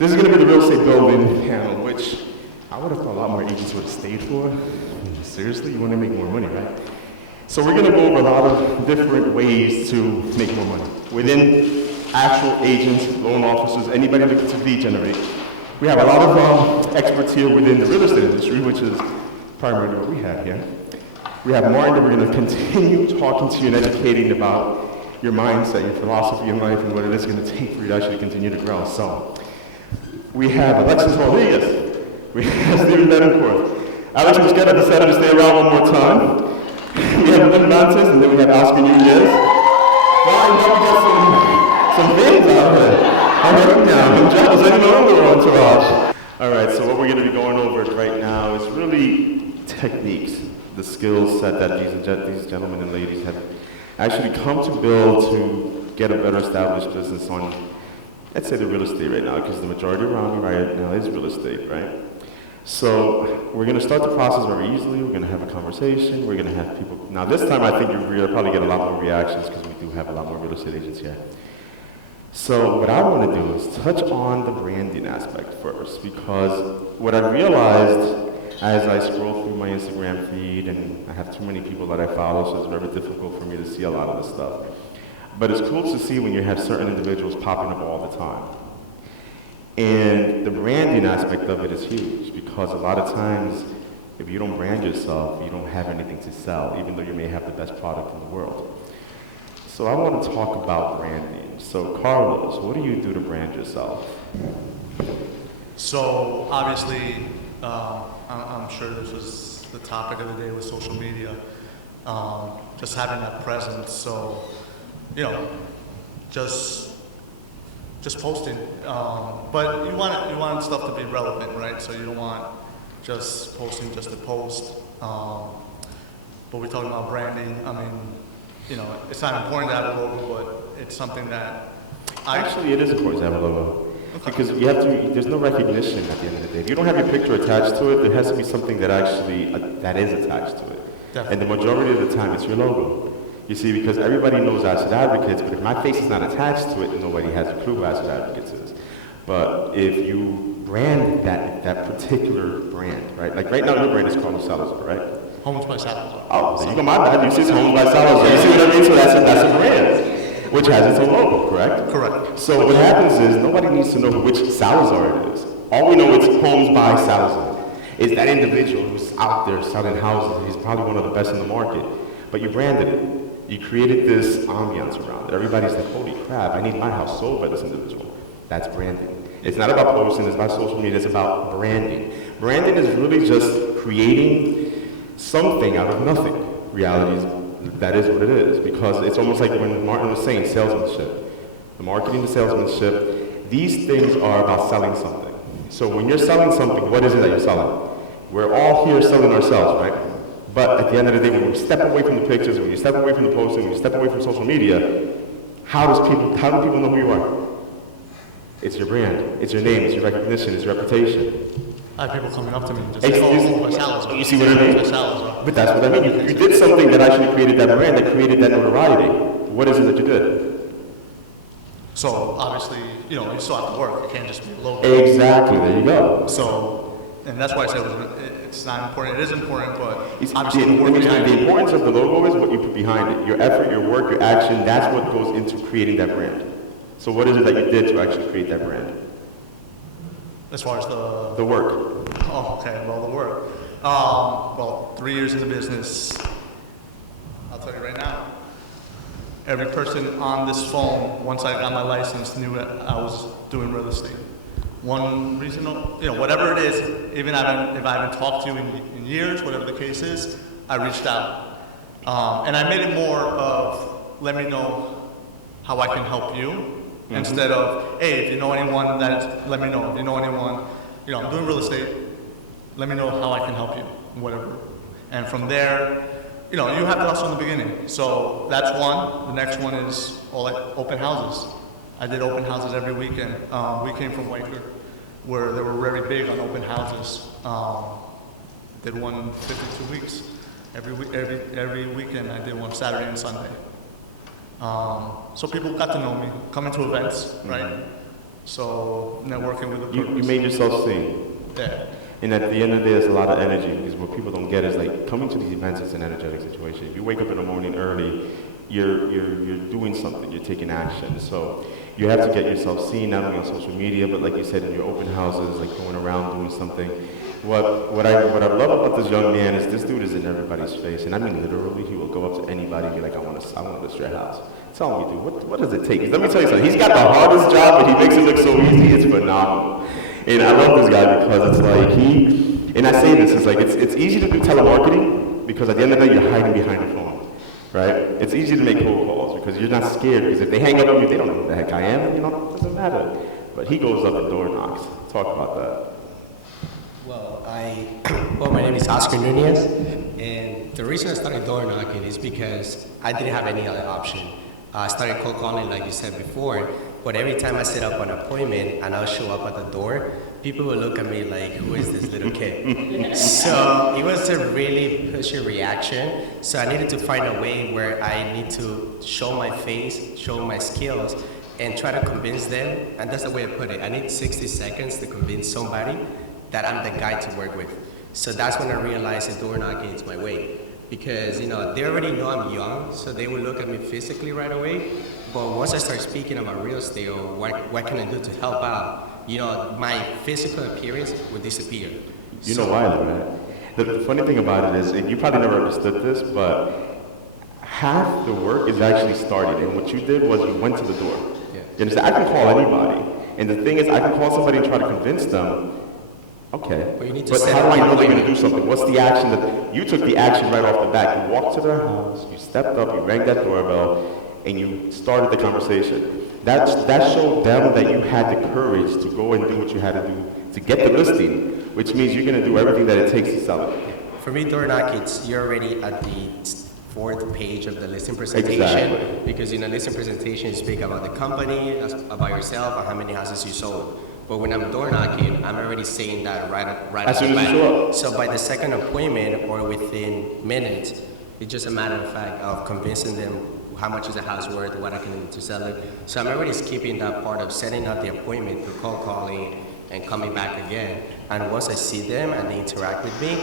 This is going to be the real estate building panel, which I would have thought a lot more agents would have stayed for. Seriously, you want to make more money, right? So we're going to go over a lot of different ways to make more money within actual agents, loan officers, anybody looking to lead generate. We have a lot of experts here within the real estate industry, which is primarily what we have here. We have Martin that we're going to continue talking to you and educating about your mindset, your philosophy in life, and what it is going to take for you to actually continue to grow. So we have Alexis Rodriguez. We have Betancurth. Alex Mosquera decided to stay around one more time. We have Lim Bances, and then we have Nunez. Wow, now we got some things out here. I'm right now. I'm jealous. I didn't know we were on entourage. All right, so what we're going to be going over right now is really techniques, the skill set that these gentlemen and ladies have actually come to build to get a better established business on, let's say, the real estate right now, because the majority around me right now is real estate, right? So we're going to start the process very easily. We're going to have a conversation. We're going to have people. Now this time I think you'll probably get a lot more reactions because we do have a lot more real estate agents here. So what I want to do is touch on the branding aspect first, because what I realized as I scroll through my Instagram feed, and I have too many people that I follow, so it's very difficult for me to see a lot of this stuff. But it's cool to see when you have certain individuals popping up all the time. And the branding aspect of it is huge, because a lot of times, if you don't brand yourself, you don't have anything to sell, even though you may have the best product in the world. So I want to talk about branding. So Carlos, what do you do to brand yourself? So obviously, I'm sure this was the topic of the day with social media, just having that presence. So, you know, just posting. But you want stuff to be relevant, right? So you don't want just posting just to post. But we're talking about branding. I mean, you know, it's not important to have a logo, but it's something that Actually, it is important to have a logo. Okay. Because you have to, there's no recognition at the end of the day. If you don't have your picture attached to it, there has to be something that actually, that is attached to it. Definitely. And the majority of the time, it's your logo. You see, because everybody knows Asset Advocates, but if my face is not attached to it, then nobody has a clue who Asset Advocates is. But if you brand that particular brand, right? Like right now, your brand is called Salazar, right? Homes by Salazar. Oh, there you go, my bad. You see it's Homes by Salazar. You see what I mean? So that's a brand, which has its own logo, correct? Correct. So what happens is nobody needs to know which Salazar it is. All we know is Homes by Salazar. Is that individual who's out there selling houses. He's probably one of the best in the market. But you branded it. You created this ambiance around it. Everybody's like, holy crap, I need my house sold by this individual. That's branding. It's not about posting, it's about social media, it's about branding. Branding is really just creating something out of nothing. Reality is, that is what it is. Because it's almost like when Martin was saying salesmanship. The marketing, the salesmanship, these things are about selling something. So when you're selling something, what is it that you're selling? We're all here selling ourselves, right? But at the end of the day, when you step away from the pictures, when you step away from the posting, when you step away from social media, how do people know who you are? It's your brand, it's your name, it's your recognition, it's your reputation. I have people coming up to me and just say, oh, my Salazar. You see what I mean? But that's what I mean. You did something that actually created that brand, that created that notoriety. What is it that you did? So obviously, you know, you still have to work. It can't just be a logo. Exactly, there you go. So, and that's why I said it's not important. It is important, but obviously the importance of the logo is what you put behind it. Your effort, your work, your action, that's what goes into creating that brand. So what is it that you did to actually create that brand? As far as the work. Oh, okay. Well, the work. Well, 3 years in the business. I'll tell you right now. Every person on this phone, once I got my license, knew that I was doing real estate. One reason, you know, whatever it is, even if I haven't talked to you in years, whatever the case is, I reached out. And I made it more of, let me know how I can help you. Instead of, hey, if you know anyone, let me know. If you know anyone, you know, I'm doing real estate, let me know how I can help you, whatever. And from there, you know, you have to hustle in the beginning. So that's one. The next one is all like open houses. I did open houses every weekend. We came from Whitefield, where they were very big on open houses. Did one 52 weeks. Every weekend I did one Saturday and Sunday. So people got to know me, coming to events, right? So networking with a You purpose. made yourself seen. Yeah. And at the end of the day, there's a lot of energy, because what people don't get is like coming to these events is an energetic situation. If you wake up in the morning early, you're doing something, you're taking action. So you have to get yourself seen, not only on social media, but like you said, in your open houses, like going around doing something. What I love about this young man is this dude is in everybody's face, and I mean literally, he will go up to anybody and be like, I want to list your house. Tell me, dude, what does it take? Let me tell you something. He's got the hardest job, but he makes it look so easy. It's phenomenal. And I love this guy because it's like and I say this, it's like it's easy to do telemarketing because at the end of the day, you're hiding behind the phone, right? It's easy to make cold calls because you're not scared, because if they hang up on you, they don't know who the heck I am, it doesn't matter. But he goes up and door knocks. Talk about that. Well, my name is Oscar Nunez, and the reason I started door knocking is because I didn't have any other option. I started cold calling, like you said before, but every time I set up an appointment and I'll show up at the door, people will look at me like, who is this little kid? So it was a really pushy reaction. So I needed to find a way where I need to show my face, show my skills, and try to convince them. And that's the way I put it. I need 60 seconds to convince somebody that I'm the guy to work with. So that's when I realized that door knocking is my way. Because, they already know I'm young, so they will look at me physically right away. But once I start speaking about real estate or what can I do to help out, my physical appearance will disappear. You know why, though, right? The funny thing about it is, and you probably never understood this, but half the work is actually started. And what you did was you went to the door. Yeah. You understand? I can call anybody. And the thing is, I can call somebody and try to convince them, okay, But you need to but set how do up I know an they're going to appointment. do something? What's the action that, you took the action right off the bat. You walked to their house, you stepped up, you rang that doorbell, and you started the conversation. That showed them that you had the courage to go and do what you had to do to get the listing, which means you're going to do everything that it takes to sell it. For me, door knocking, you're already at the fourth page of the listing presentation. Exactly. Because in a listing presentation, you speak about the company, about yourself, and how many houses you sold. But when I'm door knocking, I'm already saying that right As off soon the as you bat. show up. So by the second appointment or within minutes, it's just a matter of fact of convincing them how much is the house worth, what I can do to sell it. So I'm already skipping that part of setting up the appointment through cold calling and coming back again. And once I see them and they interact with me,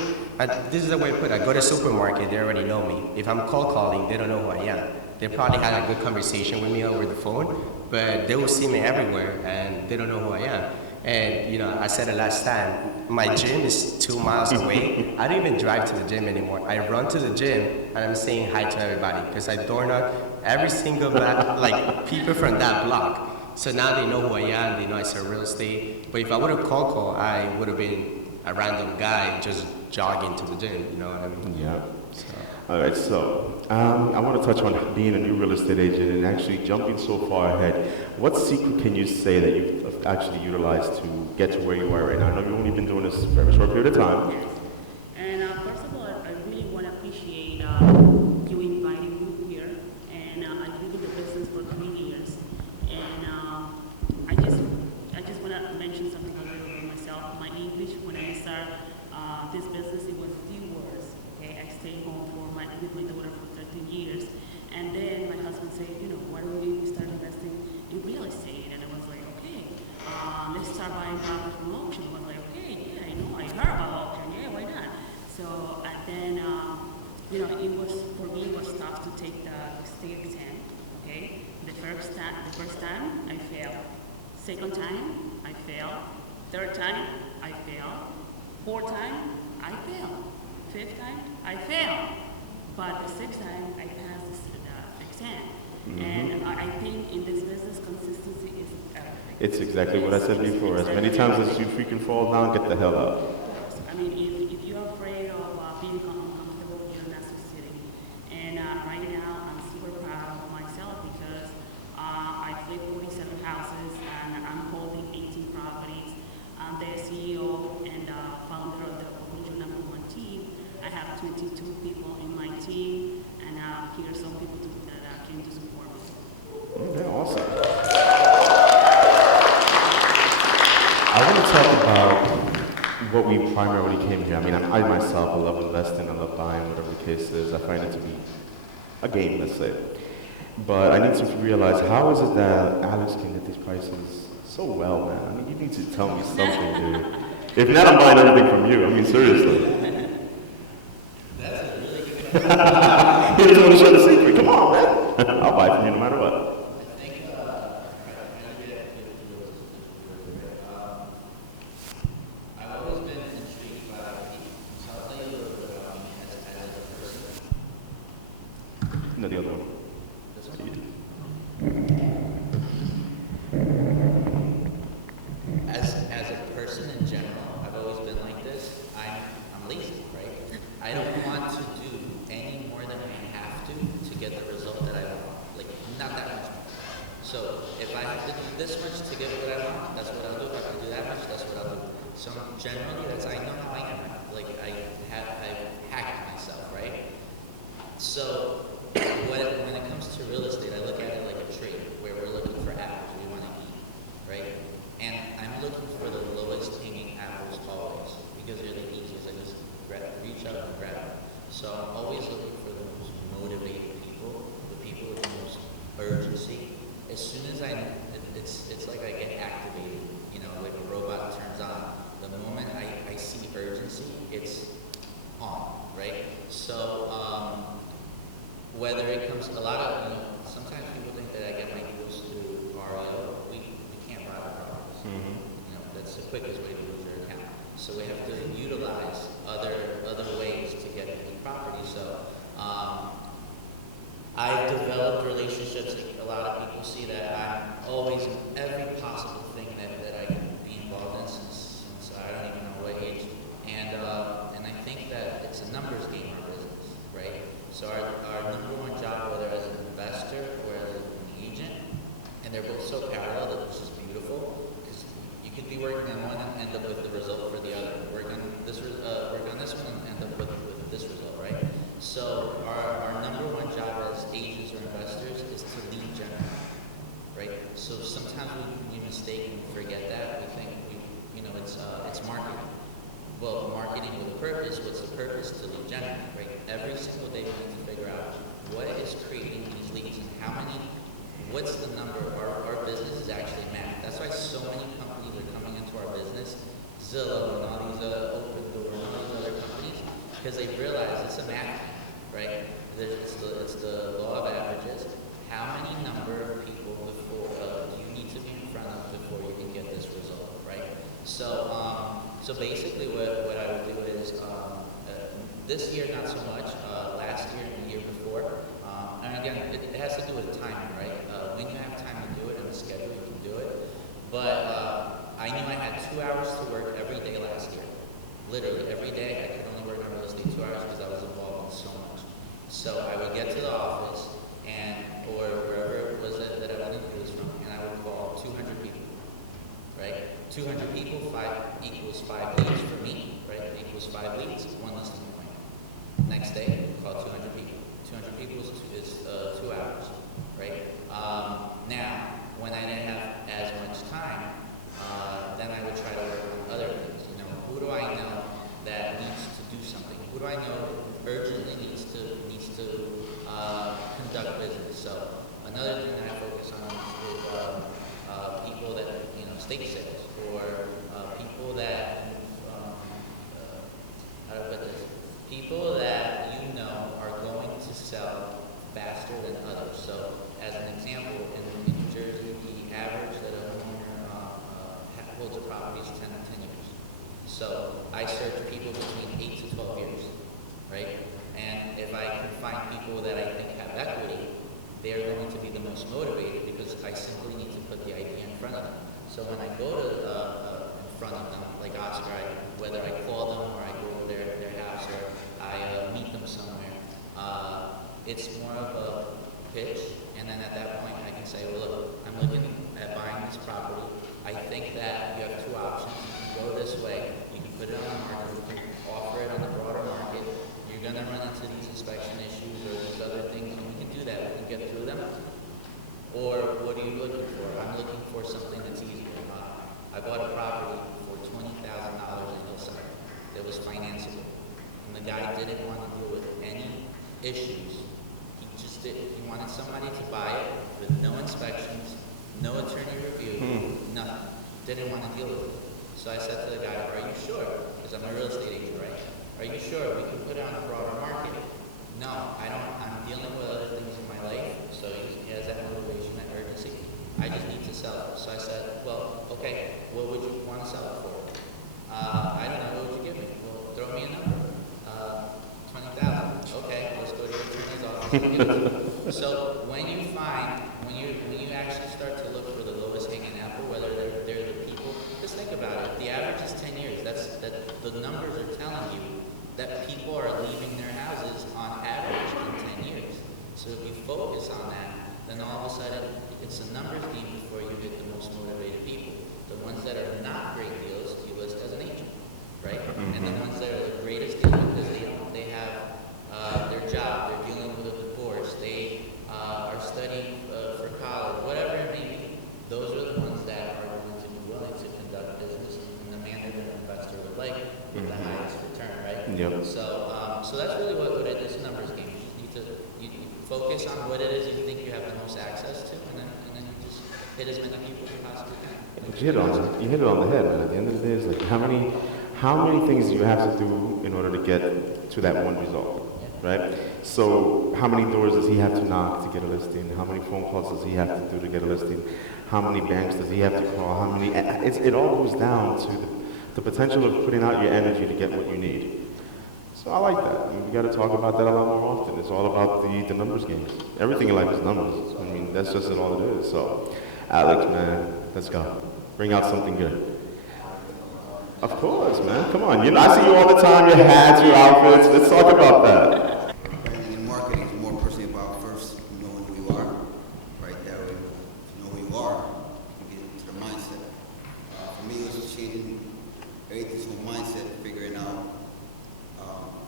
this is the way I put it. I go to the supermarket, they already know me. If I'm cold calling, they don't know who I am. They probably had a good conversation with me over the phone, but they will see me everywhere and they don't know who I am. And I said it last time, my gym is 2 miles away. I don't even drive to the gym anymore. I run to the gym and I'm saying hi to everybody because I door knock every single people from that block. So now they know who I am, they know I sell real estate. But if I would have cold call, I would have been a random guy just jogging to the gym, you know what I mean? Yeah. All right, so I want to touch on being a new real estate agent and actually jumping so far ahead. What secret can you say that you've actually utilized to get to where you are right now? I know you've only been doing this for a very short period of time. Yes. And first of all, I really want to appreciate you inviting me here. And I've been in the business for 3 years. And I just want to mention something a little bit myself. My English, when I started this business, it was few words. Okay, I stayed home with my daughter for 13 years. And then my husband said, why don't we start investing in real estate? And I was like, okay, let's start buying property from auction. I was like, okay, yeah, I know, I heard about auction, yeah, why not? So, and then, for me, it was tough to take the state exam, okay? The first time, I failed. Second time, I failed. Third time, I failed. Fourth time, I failed. Fifth time, I failed. But the sixth time, I passed the exam. Mm-hmm. And I think in this business, consistency is everything. It's exactly what I said before. As many times as you freaking fall down, get the hell up. I mean, if you're afraid of being uncomfortable, you're not succeeding. And right now, I'm super proud of myself because I flip 47 houses and I'm holding 18 properties. I'm the CEO and founder of the original #1 team. I have 22 people in my team, and here are some people that came to support me. Okay, awesome. I want to talk about what we primarily came here. I mean, I myself, I love investing, I love buying, whatever the case is. I find it to be a game, let's say. But I need to realize, how is it that Alex can get these prices so well, man. I mean, you need to tell me something, dude. If not, I'm buying everything from you. I mean, seriously. That's a really good He doesn't want to share the secret. Come on, man. I'll buy from you no matter what. I think, I've always been intrigued by people. So I'll tell you a little bit about me as a person. No, the other one. This one? As a person in general, I've always been like this. I'm lazy, right? I don't want to do any more than I have to get the result that I want. Like, not that much more. So if I have to do this much to get what I want, that's what I'll do. If I have to do that much, that's what I'll do. So generally, I know how I am. Like, I've hacked myself, right? So when it comes to real estate, I look at it like a tree, where we're looking for apples we want to eat, right? And I'm looking for the lowest hanging apples always, because they're the easiest. I just reach out and grab them. So I'm always looking for the most motivated people, the people with the most urgency. As soon as it's like I get activated, you know, like a robot turns on. The moment I see urgency, it's on, right? So whether it comes a lot of, you know, sometimes people think that I get my deals through RIO. We can't buy our properties. You know, that's the quickest way to lose your account. So we have to utilize other ways to get the property. So I've developed relationships. A lot of people see that I'm always in every possible thing that I can be involved in since I don't even know what age. And I think that it's a numbers game, our business, right? So our number one job, whether as an investor or as an agent, and they're both so parallel that it's just beautiful, because you could be working on one and end up with the result for the other. Work on this one and end up with this result, right? So our number one job as agents or investors is to lead generate, right? So sometimes we mistake and forget that. We think it's marketing. Well, marketing with a purpose. What's the purpose? To lead generate, right? Every single day we need to figure out what is creating these leads and what's the number. Our business is actually math. That's why so many companies are coming into our business, Zillow and all these Open Door and all these other companies, because they realize it's a math thing, right? It's the law of averages. How many number of people do you need to be in front of before you can get this result, right? So basically what I would do is, this year not so much, last year and the year before, and again, it has to do with timing, right? When you have time to do it and the schedule, you can do it. But I knew I had 2 hours to work every day last year. Literally every day I could only work on real estate 2 hours because I was involved in so much. So I would get to the office or wherever it was that I wanted to do this from, and I would call 200 people, right? 200 people, 5 equals 5 leads for me, right? Equals 5 leads, 1 listing point. Next day, call 200 people. 200 people is 2 hours, right? Now, when I didn't have as much time, then I would try to work on other things. You know, who do I know that needs to do something? Who do I know urgently needs to conduct business? So another thing that I focus on is people that, you know, estate sales, or people that how do I put this? People that you know are going to sell faster than others. So as an example, in New Jersey, the average that a homeowner holds a property is 10 years. So I search people between 8 to 12 years, right? And if I can find people that I think have equity, they're going to be the most motivated because I simply need to put the idea in front of them. So when I go to in front of them, like Oscar, whether I call them or I go to their house or I meet them somewhere, it's more of a pitch. And then at that point, I can say, well, look, I'm looking at buying this property. I think that you have 2 options. You can go this way. You can put it on the market. You can offer it on the broader market. You're going to run into these inspection issues or these other things, and we can do that. We can get through them. Or what are you looking for? I'm looking for something that's easier. I bought a property for $20,000 in Hillside that was financeable. And the guy didn't want to deal with any issues. He wanted somebody to buy it with no inspections, no attorney review, nothing. Didn't want to deal with it. So I said to the guy, are you sure? Because I'm a real estate agent, right? Are you sure we can put it on a broader market? No, I don't. I'm dealing with other things in my life, so he has that motivation, that urgency. I just need to sell it. So I said, well, okay, what would you want to sell it for? I don't know, what would you give me? Well, throw me a number. 20,000. Okay, let's go to your attorney's office and give it to you. So when you actually start to look for the lowest hanging apple, whether they're the people, just think about it. The average is 10 years. The numbers are telling you that people are leaving their houses on average in 10 years. So if you focus on that, then all of a sudden it's a numbers game before you get the most motivated people. The ones that are not great deals, you list as an agent, right? And the ones that are the greatest deals because they have their job, they're dealing with a divorce, they are studying for college, whatever it may be. Those are the ones that are going to be willing to conduct business in the manner that an investor would like with the highest return, right? Yep. So that's really what it is, a numbers game. You focus on what it is you think you have the most access to, and then you just hit as many people as you possibly can. But you hit it on the head, man. At the end of the day, it's like how many things do you have to do in order to get to that one result, right? So how many doors does he have to knock to get a listing? How many phone calls does he have to do to get a listing? How many banks does he have to call? It all goes down to the potential of putting out your energy to get what you need. So I like that. I mean, we got to talk about that a lot more often. It's all about the numbers games. Everything in life is numbers. I mean, that's just all it is. So, Alex, man, let's go. Bring out something good. Of course, man. Come on. I see you all the time. Your hats, your outfits. Let's talk about that. Branding and marketing is more personally about first knowing who you are. Right there, if you know who you are, you get into the mindset. For me, it was changing everything to a mindset, figuring out,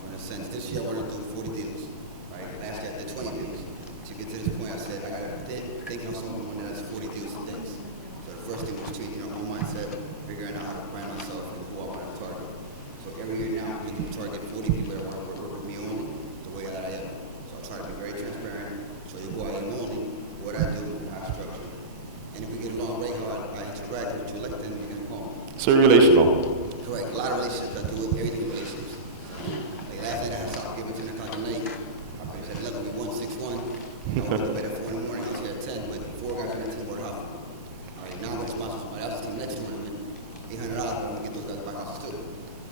in a sense, this year I wanted to do 40 deals. Right? Last year I did 20 deals. To get to this point, I said, I got to think of someone that has 40 deals in days. So the first thing was changing our own mindset, figuring out how to brand myself and who I want to target. So every year now, we can target 40 people that want to work with me only, the way that I am. So I try to be very transparent, show you who I am only, what I do, how I structure. And if we get along right, how I interact with you, like then we can call. So relational. Correct. A lot of relationships, I do everything with relationships. Like last night I had stopped giving 10 o'clock at night. I finished at 11, we won 6-1. I went to bed at 4 in the morning, I was here at 10, but 4 guys on the team bought a house. All right, now I'm responsible for somebody else's team next tournament. $800, I'm going to get those guys back houses too.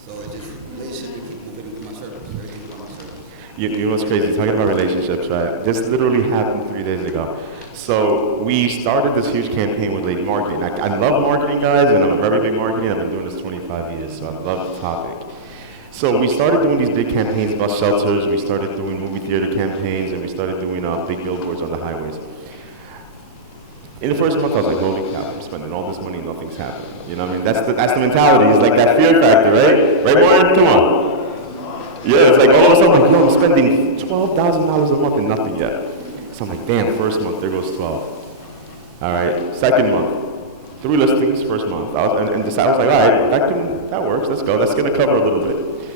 So it's just relationship, we keep moving through my service, everything through my service. You know what's crazy? Talking about relationships, right? This literally happened 3 days ago. So we started this huge campaign with late marketing. I love marketing, guys, and I'm a very big marketing. I've been doing this 25 years, so I love the topic. So we started doing these big campaigns, bus shelters. We started doing movie theater campaigns, and we started doing big billboards on the highways. In the first month, I was like, holy cow, I'm spending all this money and nothing's happening. You know what I mean? That's the mentality. It's like that fear factor, right? Right, Warren? Come on. Yeah, it's like all of a sudden, I'm like, yo, I'm spending $12,000 a month and nothing yet. So I'm like, damn, first month, there goes 12. All right, second month, 3 listings, first month. I was like, all right, that works, let's go. That's gonna cover a little bit.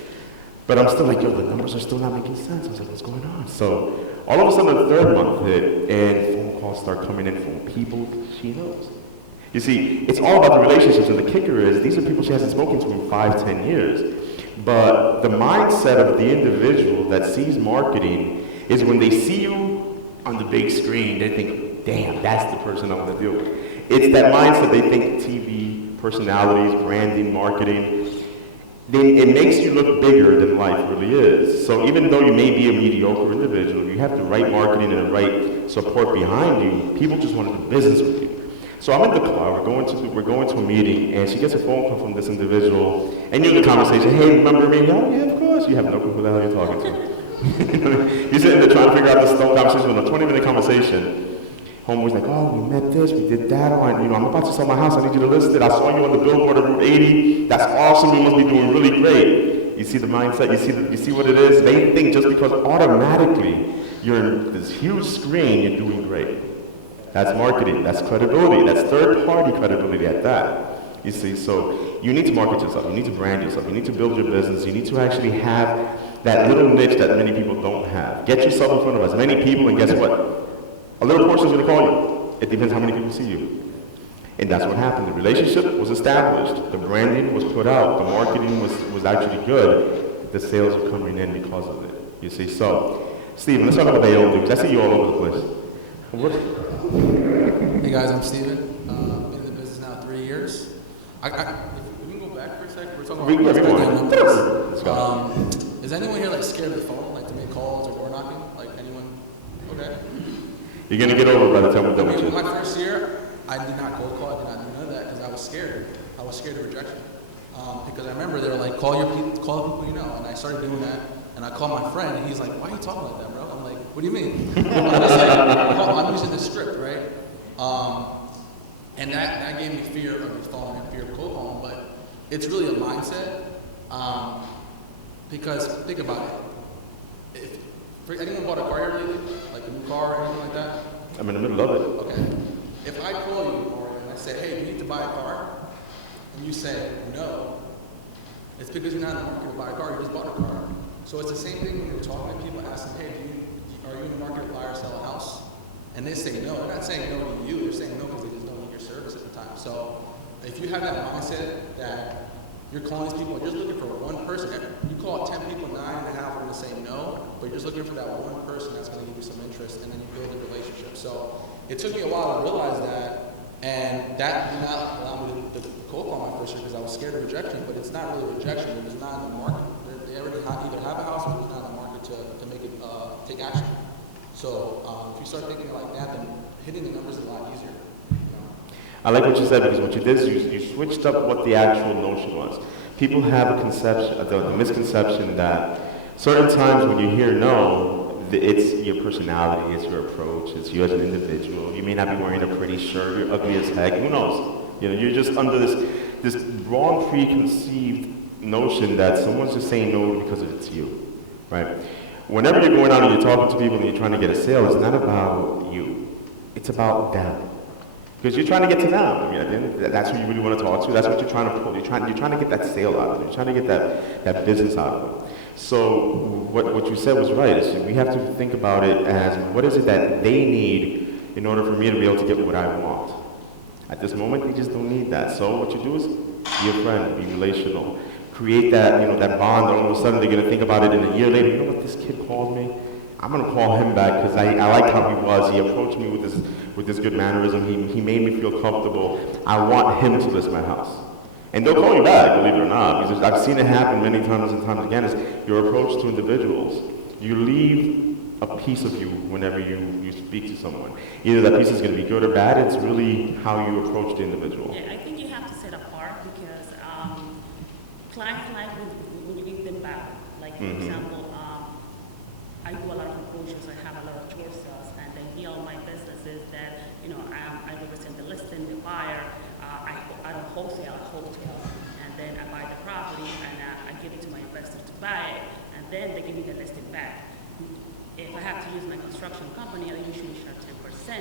But I'm still like, yo, the numbers are still not making sense. I was like, what's going on? So all of a sudden, the third month hit, and phone calls start coming in from people she knows. You see, it's all about the relationships, and the kicker is, these are people she hasn't spoken to in 5-10 years. But the mindset of the individual that sees marketing is when they see you on the big screen, they think, damn, that's the person I want to deal with. It's that mindset, they think TV, personalities, branding, marketing, it makes you look bigger than life really is. So even though you may be a mediocre individual, you have the right marketing and the right support behind you, people just want to do business with you. So I'm in the car, we're going to a meeting, and she gets a phone call from this individual, and you're in the conversation, hey, remember me? Oh, yeah, of course. You have no clue who the hell you're talking to. You're sitting there trying to figure out this phone conversation, with a 20-minute conversation. Homeboy's like, oh, we met this, we did that, oh, and, I'm about to sell my house, I need you to list it. I saw you on the billboard of Route 80. That's awesome, you must be doing really great. You see the mindset, you see what it is? They think just because automatically you're in this huge screen, you're doing great. That's marketing, that's credibility, that's third-party credibility at that. You see, so you need to market yourself, you need to brand yourself, you need to build your business, you need to actually have that little niche that many people don't have. Get yourself in front of as many people, and guess what? A little portion is going to call you. It depends how many people see you. And that's what happened. The relationship was established. The branding was put out. The marketing was actually good. The sales are coming in because of it. You see, so, Steven, let's talk about the AO dudes. I see you all over the place. Hey guys, I'm Steven. Been in the business now 3 years. If we can go back for a second, we're talking about numbers. Is anyone here like scared of the phone, like to make calls or door knocking? Like anyone? Okay. You're gonna get over it by the time we're done with you. My first year, I did not cold call. I did not do none of that because I was scared. I was scared of rejection. Because I remember they were like, call the people you know, and I started doing that. And I called my friend, and he's like, why are you talking like that, bro? I'm like, what do you mean? I'm just like, I'm using the script, right? And that gave me fear of the phone and fear of cold calling, but it's really a mindset. Because think about it. If anyone bought a car here lately, like a new car or anything like that? I'm in the middle of it. Okay. If I call you and I say, hey, you need to buy a car, and you say no, it's because you're not in the market to buy a car, you just bought a car. So it's the same thing when you're talking to people, asking, hey, are you in the market to buy or sell a house? And they say no. They're not saying no to you, they're saying no because they just don't need your service at the time. So if you have that mindset that you're calling these people and you're just looking for one person, you call 10 people, 9.5 are going to say no, but you're just looking for that one person that's going to give you some interest, and then you build a relationship. So it took me a while to realize that, and that did not allow me to cold call my first year because I was scared of rejection, but it's not really rejection, it's not in the market. They already either have a house or there's not in the market to make it take action. So if you start thinking like that, then hitting the numbers is a lot easier. I like what you said because what you did is you switched up what the actual notion was. People have a conception, the misconception that certain times when you hear no, it's your personality, it's your approach, it's you as an individual. You may not be wearing a pretty shirt, you're ugly as heck, who knows? You know, you're just under this wrong preconceived notion that someone's just saying no because it's you, right? Whenever you're going out and you're talking to people and you're trying to get a sale, it's not about you. It's about them. Because you're trying to get to them. I mean, at the end, that's who you really want to talk to. That's what you're trying to pull. You're trying to get that sale out of them. You're trying to get that business out of them. So what you said was right. Is we have to think about it as what is it that they need in order for me to be able to get what I want. At this moment, they just don't need that. So what you do is be a friend, be relational. Create that, that bond. All of a sudden, they're going to think about it in a year later. You know what this kid called me? I'm going to call him back because I like how he was. He approached me with this good mannerism. He made me feel comfortable. I want him to list my house. And they'll call you back, believe it or not. Because I've seen it happen many times and times again. Is your approach to individuals. You leave a piece of you whenever you speak to someone. Either that piece is going to be good or bad. It's really how you approach the individual. Yeah, I think you have to set apart because clients like when you give them back. Like, for example, I do a lot of foreclosures, I have a lot of short sales, and the idea of my business is that, I represent the listing, the buyer, I don't wholesale, I wholesale, and then I buy the property and I give it to my investors to buy it, and then they give me the listing back. If I have to use my construction company, I usually charge 10%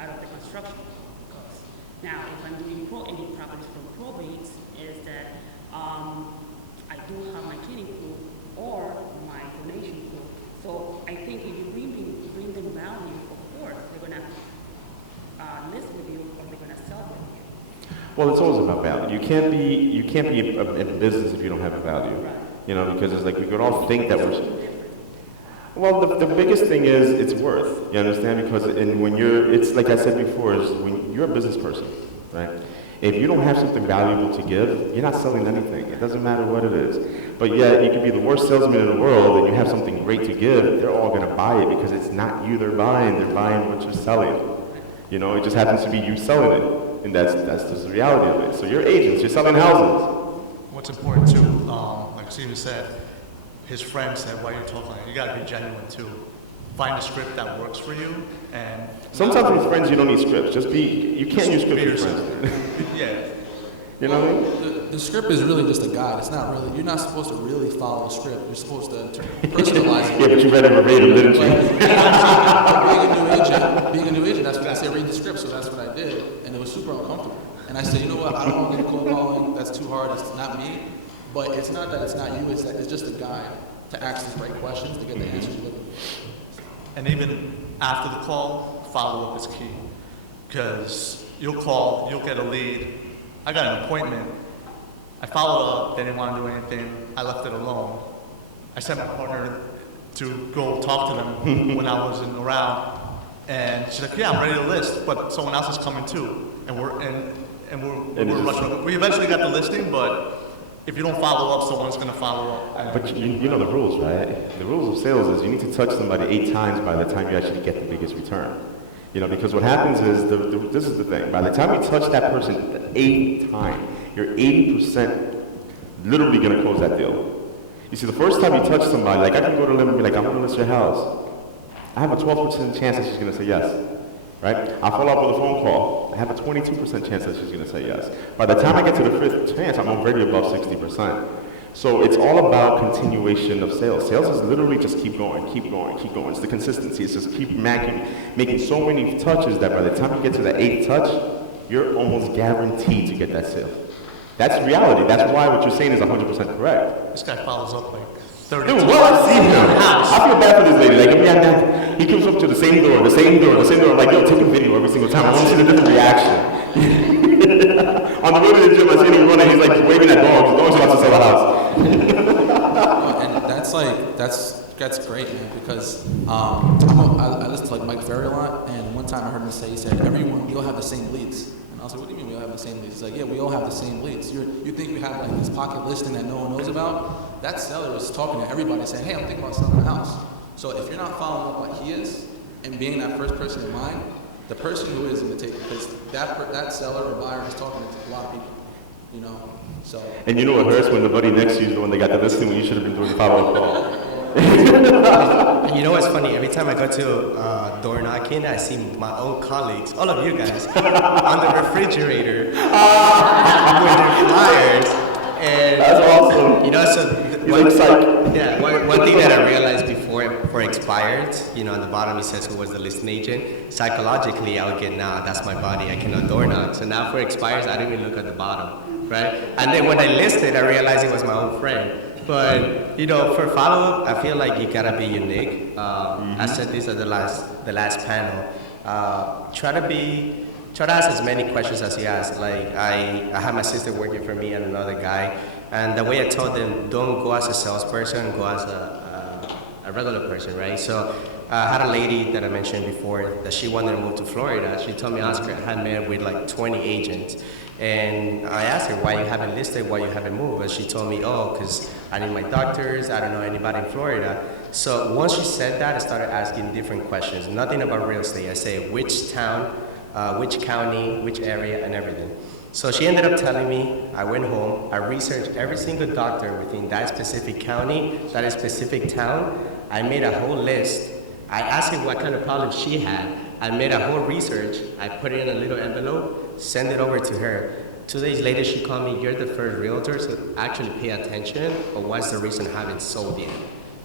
out of the construction cost. Now, if I'm doing any properties from probates, is that I do have my cleaning crew or my donation crew. So I think if you bring them value, of course, they're going to list with you or they're going to sell with you. Well, it's always about value. You can't be in business if you don't have a value. Right. Because it's like we could all think that we're. Well, the biggest thing is it's worth. You understand? Because it's like I said before, is when you're a business person, right? If you don't have something valuable to give, you're not selling anything. It doesn't matter what it is. But yet, you can be the worst salesman in the world and you have something great to give, they're all going to buy it because it's not you they're buying what you're selling. It just happens to be you selling it. And that's just the reality of it. So you're agents, you're selling houses. What's important too, like Steven said, his friend said, why are you talking like that? You gotta be genuine too. Find a script that works for you, and Sometimes with friends you don't need scripts. You can't use scripts with friends. yeah. You know what I mean? The script is really just a guide. It's not really, you're not supposed to really follow a script. You're supposed to personalize it. Yeah, but you read it verbatim, didn't you? Being a new agent, that's what I said, read the script, so that's what I did, and it was super uncomfortable. And I said, you know what, I don't want to get cold calling, that's too hard, it's not me. But it's not that it's not you, it's that it's just a guide to ask these right questions to get the answers you're looking for. And even after the call, follow up is key. Because you'll call, you'll get a lead. I got an appointment. I followed up, they didn't want to do anything. I left it alone. I sent my partner to go talk to them when I wasn't around. And she's like, yeah, I'm ready to list, but someone else is coming too. And we're rushing. We eventually got the listing, but if you don't follow up, someone's going to follow up. But you know the rules, right? The rules of sales is you need to touch somebody 8 times by the time you actually get the biggest return. You know, because what happens is, this is the thing, by the time you touch that person the 8th time, you're 80% literally going to close that deal. You see, the first time you touch somebody, like I can go to Lim and be like, I'm going to list your house. I have a 12% chance that she's going to say yes, right? I'll follow up with a phone call. I have a 22% chance that she's going to say yes. By the time I get to the 5th chance, I'm already above 60%. So it's all about continuation of sales. Sales is literally just keep going, keep going, keep going. It's the consistency. It's just keep making so many touches that by the time you get to the 8th touch, you're almost guaranteed to get that sale. That's reality. That's why what you're saying is 100% correct. This guy follows up like 30 Dude, times. well, I've seen him. I feel bad for this lady. Like, he comes up to the same door, the same door, the same door. I'm like, yo, take a video every single time. I want to see the different reaction. On the way to the gym, I see him running. He's like waving at dogs. The dog's about to sell a house. And that's great, man, because I listen to like Mike Ferry a lot, and one time I heard him say, he said, we all have the same leads. And I was like, what do you mean we all have the same leads? He's like, yeah, we all have the same leads. You think we have like this pocket listing that no one knows about? That seller is talking to everybody saying, hey, I'm thinking about selling a house. So if you're not following up like he is, and being that first person in mind, the person who is going to take it, because that seller or buyer is talking to a lot of people, you know? So. And you know what hurts when the buddy next to you is the one that got the listing when you should have been doing the follow-up call. You know what's funny? Every time I go to door knocking, I see my own colleagues, all of you guys, on the refrigerator with their flyers. And that's awesome. You know, so one thing that I realized before for expired, you know, on the bottom it says who was the listing agent. Psychologically, I would get, nah, that's my body. I cannot door knock. So now for expires, I don't even look at the bottom, right? And then when I listed, I realized it was my own friend. But, you know, for follow-up, I feel like you gotta be unique. I said this at the last panel. Try to ask as many questions as you ask. Like, I have my sister working for me and another guy. And the way I told them, don't go as a salesperson, go as a regular person, right? So I had a lady that I mentioned before that she wanted to move to Florida. She told me, Oscar, I had met with like 20 agents. And I asked her, why you haven't listed, why you haven't moved? And she told me, oh, because I need my doctors, I don't know anybody in Florida. So once she said that, I started asking different questions. Nothing about real estate. I say which town, which county, which area, and everything. So she ended up telling me, I went home, I researched every single doctor within that specific county, that specific town. I made a whole list. I asked her what kind of problems she had. I made a whole research. I put it in a little envelope, send it over to her. 2 days later, she called me, you're the first realtor, so actually pay attention, or what's the reason I haven't sold yet?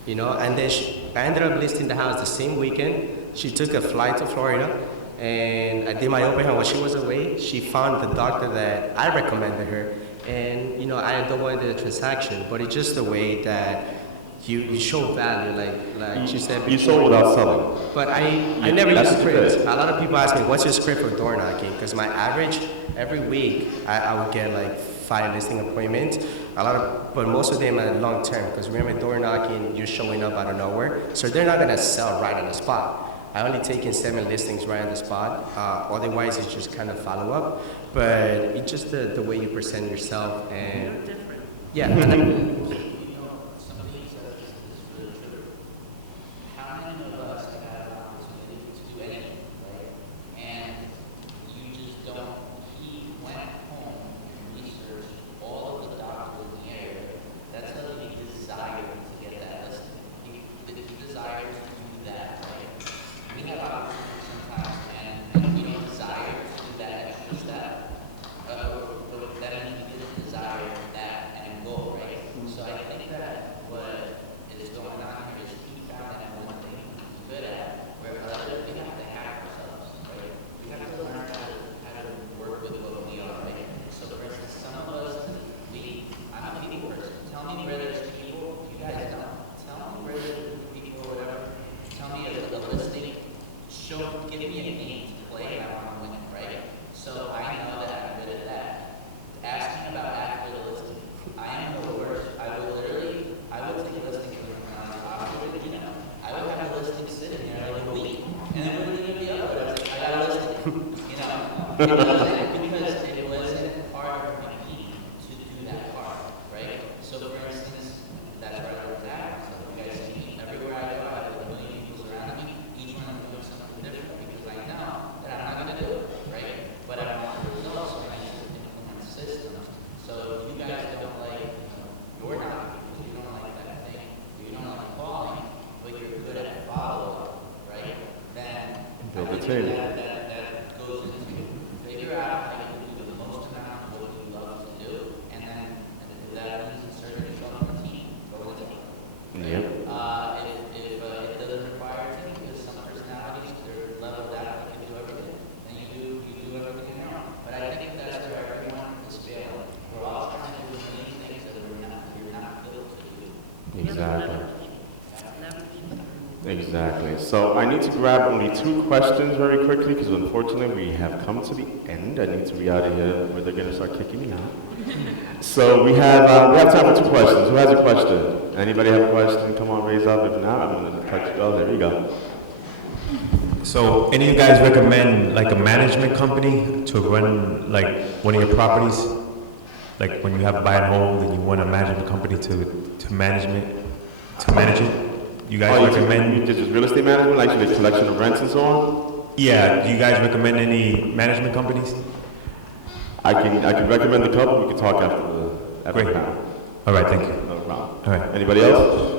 You know, and then I ended up listing the house the same weekend. She took a flight to Florida, and I did my open house while she was away. She found the doctor that I recommended her, and you know, I don't want the transaction, but it's just the way that you show value, like she said before. You sold without selling. But I never use scripts. A lot of people ask me, what's your script for door knocking? Because my average, every week, I would get like 5 listing appointments. But most of them are long term, because remember, door knocking, you're showing up out of nowhere. So they're not gonna sell right on the spot. I only take in 7 listings right on the spot. Otherwise, it's just kind of follow up. But it's just the way you present yourself. And You're different. Yeah. So I know that I'm good at that. Asking about after the listing, I am the worst. I would take a listing I would have a listing sitting there like a week, and it wouldn't even be up. But I was like, I got a listing, because it wasn't part of my team to do that part, right? So for instance, that's where I was at. So you guys see me everywhere I go, I have a million people around me, each one of them doing something different because I know that I'm not going to do it, right? But I want the results, so I need to implement systems. So if you guys don't like your topic because you don't like that thing, you don't like calling, but you're good at follow-up, right? Then build a team. That goes into figure out how you can do the most amount of what you love to do, and then if that means inserting yourself in a team, go with it. Yep. If it doesn't require a team, because some personalities, they're leveled out, they can do everything, and you do everything on your own. But I think that's where everyone is failing. We're all trying to do a million things that you're not built to do. Exactly. Exactly. So I need to grab only 2 questions very quickly because unfortunately we have come to the end. I need to be out of here where they're going to start kicking me out. So we have time for 2 questions. Who has a question? Anybody have a question? Come on, raise up. If not, I'm going to touch. Oh, there you go. So, any of you guys recommend like a management company to run like one of your properties? Like when you have a buy and hold and you want a management company to manage it? You guys recommend? Just real estate management, like the collection of rents and so on? Yeah. Do you guys recommend any management companies? I can recommend a couple. We can talk after the Great. panel. All right. Thank you. No problem. All right. Anybody else?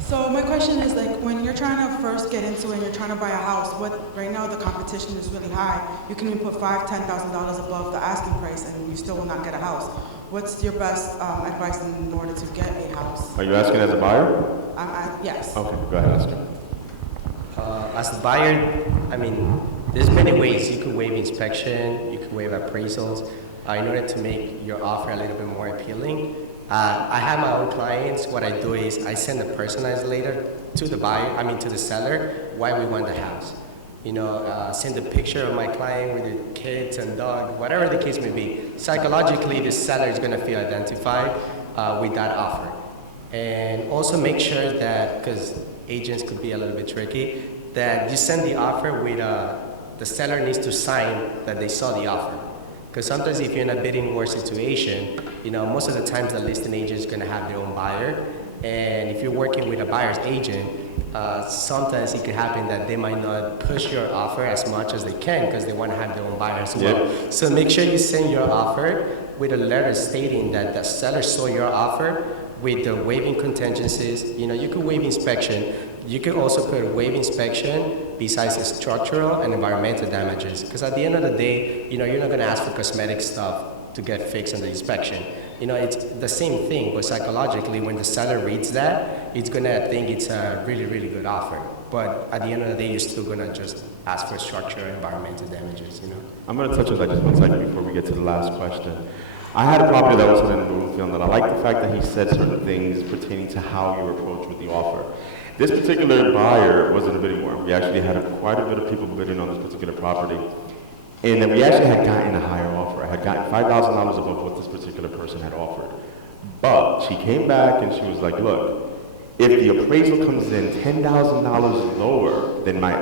So my question is, like, when you're trying to first get into it and you're trying to buy a house, right now the competition is really high. You can even put $5,000-$10,000 above the asking price and you still will not get a house. What's your best advice in order to get a house? Are you asking as a buyer? Yes. Okay, go ahead, ask him. As the buyer, I mean, there's many ways. You could waive inspection, you could waive appraisals, in order to make your offer a little bit more appealing. I have my own clients. What I do is I send a personalized letter to the seller, why we want the house. Send a picture of my client with the kids and dog, whatever the case may be. Psychologically, the seller is going to feel identified with that offer. And also make sure that, because agents could be a little bit tricky, that you send the offer with the seller needs to sign that they saw the offer. Because sometimes if you're in a bidding war situation, most of the times the listing agent is going to have their own buyer. And if you're working with a buyer's agent, sometimes it could happen that they might not push your offer as much as they can because they want to have their own buyer as well. Yep. So make sure you send your offer with a letter stating that the seller saw your offer with the waiving contingencies. You could waive inspection. You could also put waive inspection besides the structural and environmental damages. Because at the end of the day, you're not going to ask for cosmetic stuff to get fixed on the inspection. It's the same thing, but psychologically, when the seller reads that, it's going to think it's a really, really good offer. But at the end of the day, you're still going to just ask for structural and environmental damages, I'm going to touch on that just 1 second before we get to the last question. I had a property that was in Bloomfield, and I like the fact that he said certain things pertaining to how you approach with the offer. This particular buyer was in a bidding war. We actually had quite a bit of people bidding on this particular property. And then we actually had gotten a higher offer. I had gotten $5,000 above what this particular person had offered. But she came back and she was like, look, if the appraisal comes in $10,000 lower than my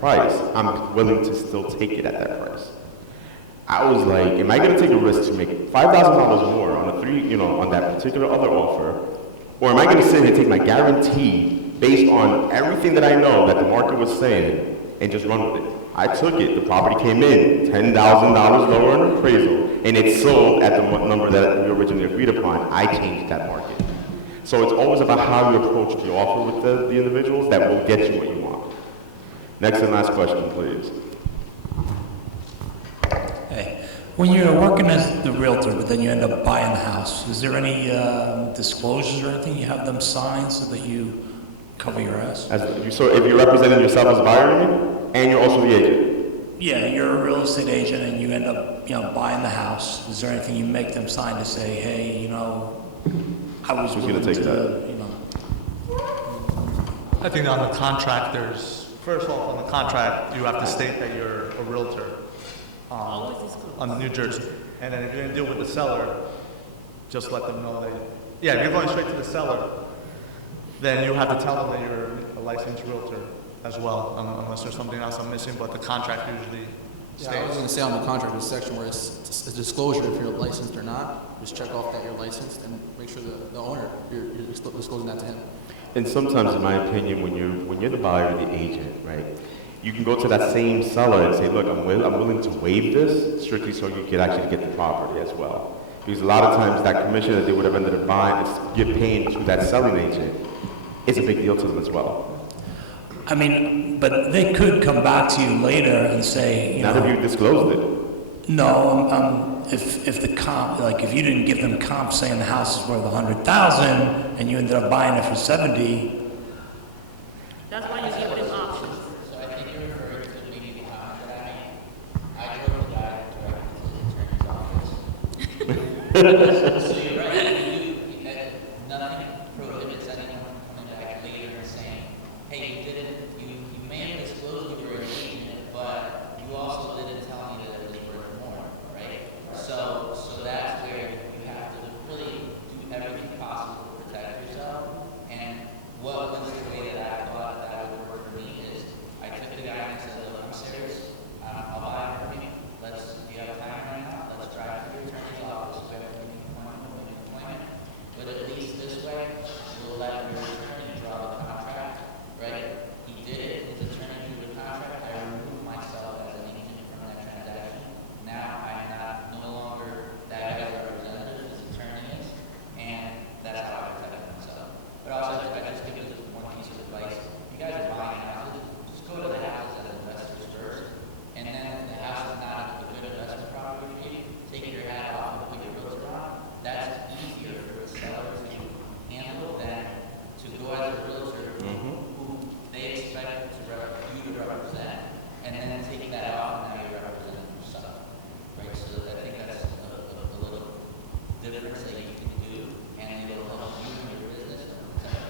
price, I'm willing to still take it at that price. I was like, am I going to take a risk to make $5,000 more on that particular other offer? Or am I going to sit here and take my guarantee based on everything that I know that the market was saying and just run with it? I took it. The property came in $10,000 lower in appraisal, and it sold at the number that we originally agreed upon. I changed that market. So it's always about how you approach the offer with the individuals that will get you what you want. Next and last question, please. Hey, when you're working as the realtor, but then you end up buying the house, is there any disclosures or anything you have them sign so that you cover your ass? So if you're representing yourself as a buyer, you mean? And you're also the agent? Yeah, you're a real estate agent and you end up, buying the house. Is there anything you make them sign to say, hey, I was Who's willing going to take that? I think on the contract there's first off, on the contract, you have to state that you're a realtor Always disclose. on New Jersey. And then if you're gonna deal with the seller, just let them know that, yeah, if you're going straight to the seller, then you have to tell them that you're a licensed realtor as well, unless there's something else I'm missing, but the contract usually Yeah, I was states. gonna say on the contract, there's a section where it's a disclosure if you're licensed or not. Just check off that you're licensed and make sure the owner, you're disclosing that to him. And sometimes, in my opinion, when you're the buyer or the agent, right, you can go to that same seller and say, look, I'm willing to waive this strictly so you can actually get the property as well. Because a lot of times that commission that they would have ended up buying, you're paying to that selling agent, it's a big deal to them as well. I mean, but they could come back to you later and say, you Not know, if you disclosed it. no, if the comp, like if you didn't give them comp saying the house is worth 100,000 and you ended up buying it for 70, That's why you give them options. So I think you're referring to maybe the comment that I made. I drove the guy directly to the attorney's office. So you're right, nothing prohibits anyone from coming back later and saying, hey, you may have disclosed you were an agent, but you also didn't tell me that it was worth more, right? So that's where you have to really do everything possible to protect yourself. And what was the way that I thought that would work for me is I took the guy and said, look, I'm serious. I'll buy it for me. Do you have time right now? Let's drive to the attorney's office. We have to make an appointment. But at least this way, we'll let your attorney draw the contract, right? He did it. His attorney drew the contract. I removed myself as an agent from that transaction. Now I'm no longer that guy's representative, his attorney is, and that's how I protect myself. But also, I just give you this one piece of advice. You guys are buying houses, just go to the houses as investors first, and then if the house is not a good investment property for you, take your hat off and put your realtor on. That's easier for the seller to handle than to go as a realtor who they expect you to represent, and then take that off and now you're representing yourself. Right? So I think that's a little difference that you can do, and it'll help you in your business and protect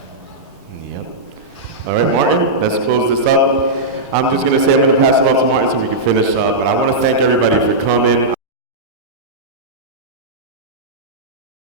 your Yep. All right, Martin, let's close this up. I'm just going to say I'm going to pass it off to Martin so we can finish up. But I want to thank everybody for coming.